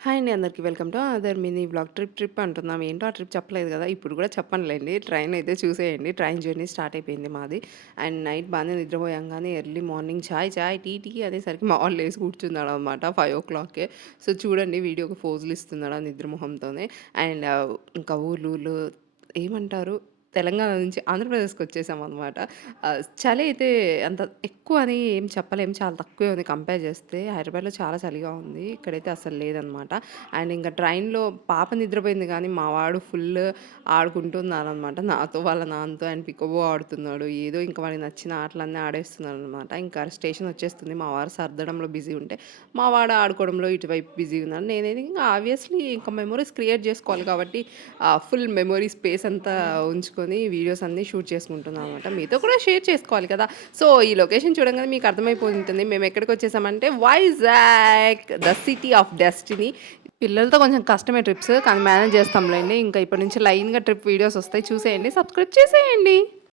Hi అండి అందరికీ welcome to other mini vlog. Trip అంటున్నాం. ఏంటో ఆ ట్రిప్ చెప్పలేదు కదా! ఇప్పుడు కూడా చెప్పనులేండి. ట్రైన్ అయితే చూసేయండి. ట్రైన్ జర్నీ స్టార్ట్ అయిపోయింది మాది. అండ్ నైట్ బాగానే నిద్రపోయాం కానీ ఎర్లీ మార్నింగ్ చాయ్ టీ అనేసరికి మా వాడు లేసి కూర్చున్నాడనమాట 5:00కే. సో చూడండి వీడియోకి ఫోజులు ఇస్తున్నాడు ఆ నిద్ర మొహంతోనే. అండ్ ఇంకా ఊర్లు ఏమంటారు తెలంగాణ నుంచి ఆంధ్రప్రదేశ్‌కొచ్చేసామనమాట. చలి అయితే అంత ఎక్కువ అని ఏం చెప్పలేం. చాలా తక్కువే ఉంది కంపేర్ చేస్తే. హైదరాబాద్‌లో చాలా చలిగా ఉంది. ఇక్కడైతే అస్సలు లేదనమాట. అండ్ ఇంకా ట్రైన్‌లో పాప నిద్రపోయింది కానీ, మా వాడు ఫుల్ ఆడుకుంటున్నాడనమాట. నాతో, వాళ్ళ నాన్నతో అండ్ పికబో ఆడుతున్నాడు. ఏదో ఇంకా వాడికి నచ్చిన ఆటలన్నీ ఆడేస్తున్నాడనమాట. ఇంకా స్టేషన్ వచ్చేస్తుంది. మా వారు సర్దడంలో బిజీ ఉంటే, మా వాడు ఆడుకోవడంలో ఇటువైపు బిజీ ఉన్నాడు. నేనైతే ఇంకా ఆబ్వియస్లీ ఇంకా మెమోరీస్ క్రియేట్ చేసుకోవాలి కాబట్టి, ఫుల్ మెమరీ స్పేస్ అంతా ఉంచుకొని వీడియోస్ అన్నీ షూట్ చేసుకుంటున్నాం అనమాట. మీతో కూడా షేర్ చేసుకోవాలి కదా! సో, ఈ లొకేషన్ చూడంగానే మీకు అర్థమైపోయి ఉంటుంది. మేము ఎక్కడికొచ్చేసామంటే Vizag the city of destiny. పిల్లలతో కొంచెం కష్టమే ట్రిప్స్. కానీ మేనేజ్ చేస్తాంలేండి. ఇంకా ఇప్పటి నుంచి లైన్‌గా ట్రిప్ వీడియోస్ వస్తాయి చూసేయండి. సబ్స్క్రైబ్ చేసేయండి.